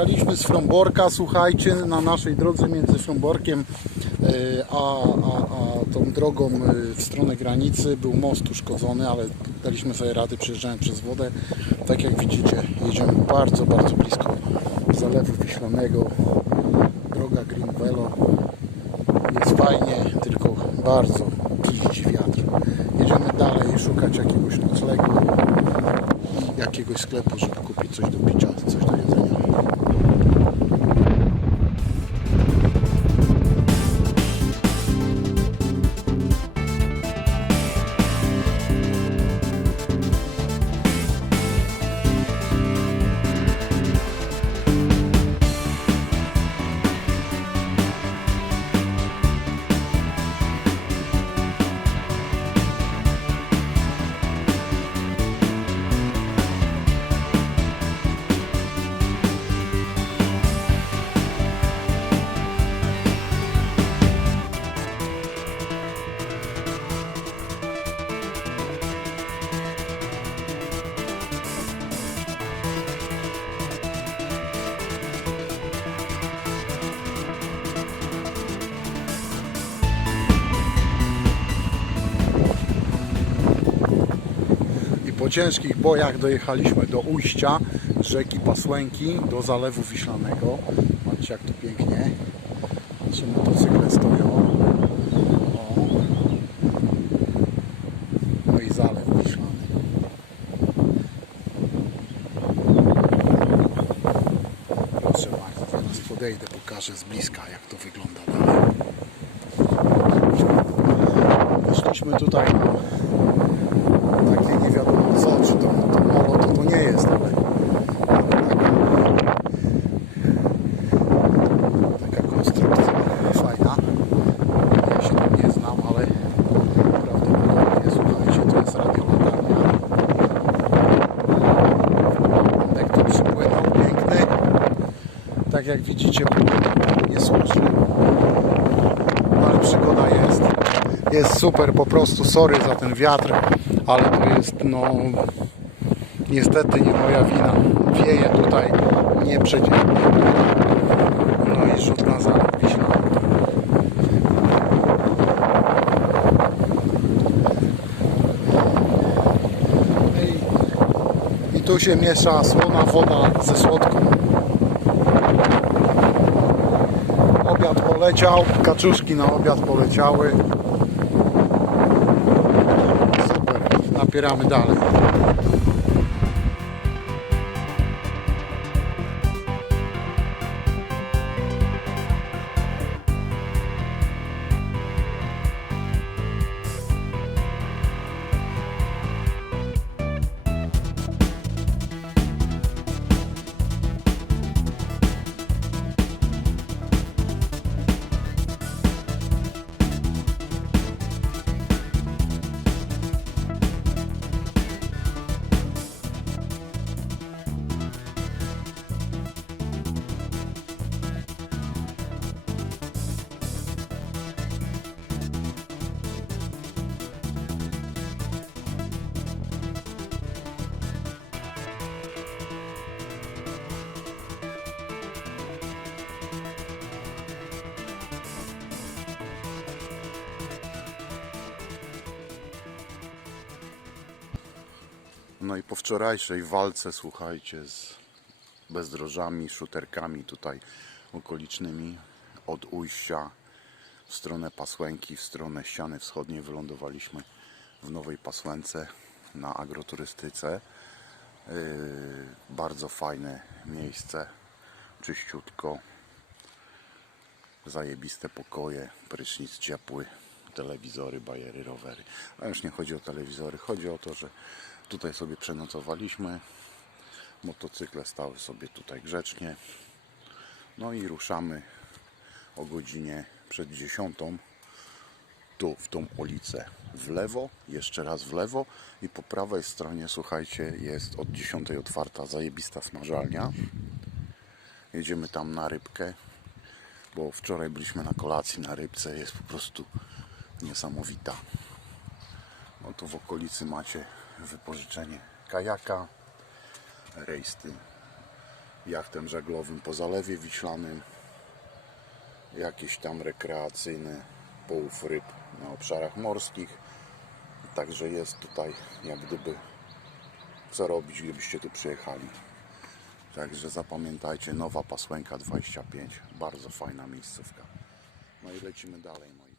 Wyjechaliśmy z Fromborka, słuchajcie, na naszej drodze między Fromborkiem e, a, a, a tą drogą e, w stronę granicy był most uszkodzony, ale daliśmy sobie rady przejeżdżając przez wodę. Tak jak widzicie, jedziemy bardzo, bardzo blisko Zalewu Wiślanego. Droga Green Velo. Jest fajnie, tylko bardzo piździ wiatr. Jedziemy dalej szukać jakiegoś noclegu jakiegoś sklepu, żeby kupić coś do picia, coś do jedzenia. Ciężkich bojach dojechaliśmy do ujścia rzeki Pasłęki, do Zalewu Wiślanego. Patrzcie jak to pięknie. Nasze motocykle stoją. O. No i Zalew Wiślany. Proszę bardzo, teraz podejdę, pokażę z bliska jak to wygląda dalej. Tutaj na takie nie wiadomo co, czy to, to molo to, to nie jest, ale taka, taka konstrukcja fajna. Ja się tam nie znam, ale prawdopodobnie słuchajcie, to jest radiolatarnia. Jak to przypłynął, piękny. Tak jak widzicie, nie służy. Ale przygoda jest. Jest super, po prostu sorry za ten wiatr, ale to jest no niestety nie moja wina. Wieje tutaj nieprzedzielnie. No i rzut na. I, I tu się miesza słona woda ze słodką. Obiad poleciał, kaczuszki na obiad poleciały. Super, napieramy dalej. No i po wczorajszej walce, słuchajcie, z bezdrożami, szuterkami tutaj okolicznymi od ujścia w stronę Pasłęki, w stronę ściany wschodniej wylądowaliśmy w Nowej Pasłęce na agroturystyce. Yy, bardzo fajne miejsce, czyściutko, zajebiste pokoje, prysznic ciepły, telewizory, bajery, rowery. A już nie chodzi o telewizory, chodzi o to, że tutaj sobie przenocowaliśmy. Motocykle stały sobie tutaj grzecznie. No i ruszamy o godzinie przed dziesiątą tu w tą ulicę w lewo, jeszcze raz w lewo i po prawej stronie, słuchajcie, jest od 10 otwarta zajebista smażalnia. Jedziemy tam na rybkę, bo wczoraj byliśmy na kolacji na rybce, jest po prostu niesamowita. No tu w okolicy macie wypożyczenie kajaka, rejsty jachtem żaglowym po Zalewie Wiślanym. Jakieś tam rekreacyjne połów ryb na obszarach morskich. Także jest tutaj jak gdyby co robić, gdybyście tu przyjechali. Także zapamiętajcie, Nowa Pasłęka 25. Bardzo fajna miejscówka. No i lecimy dalej, moi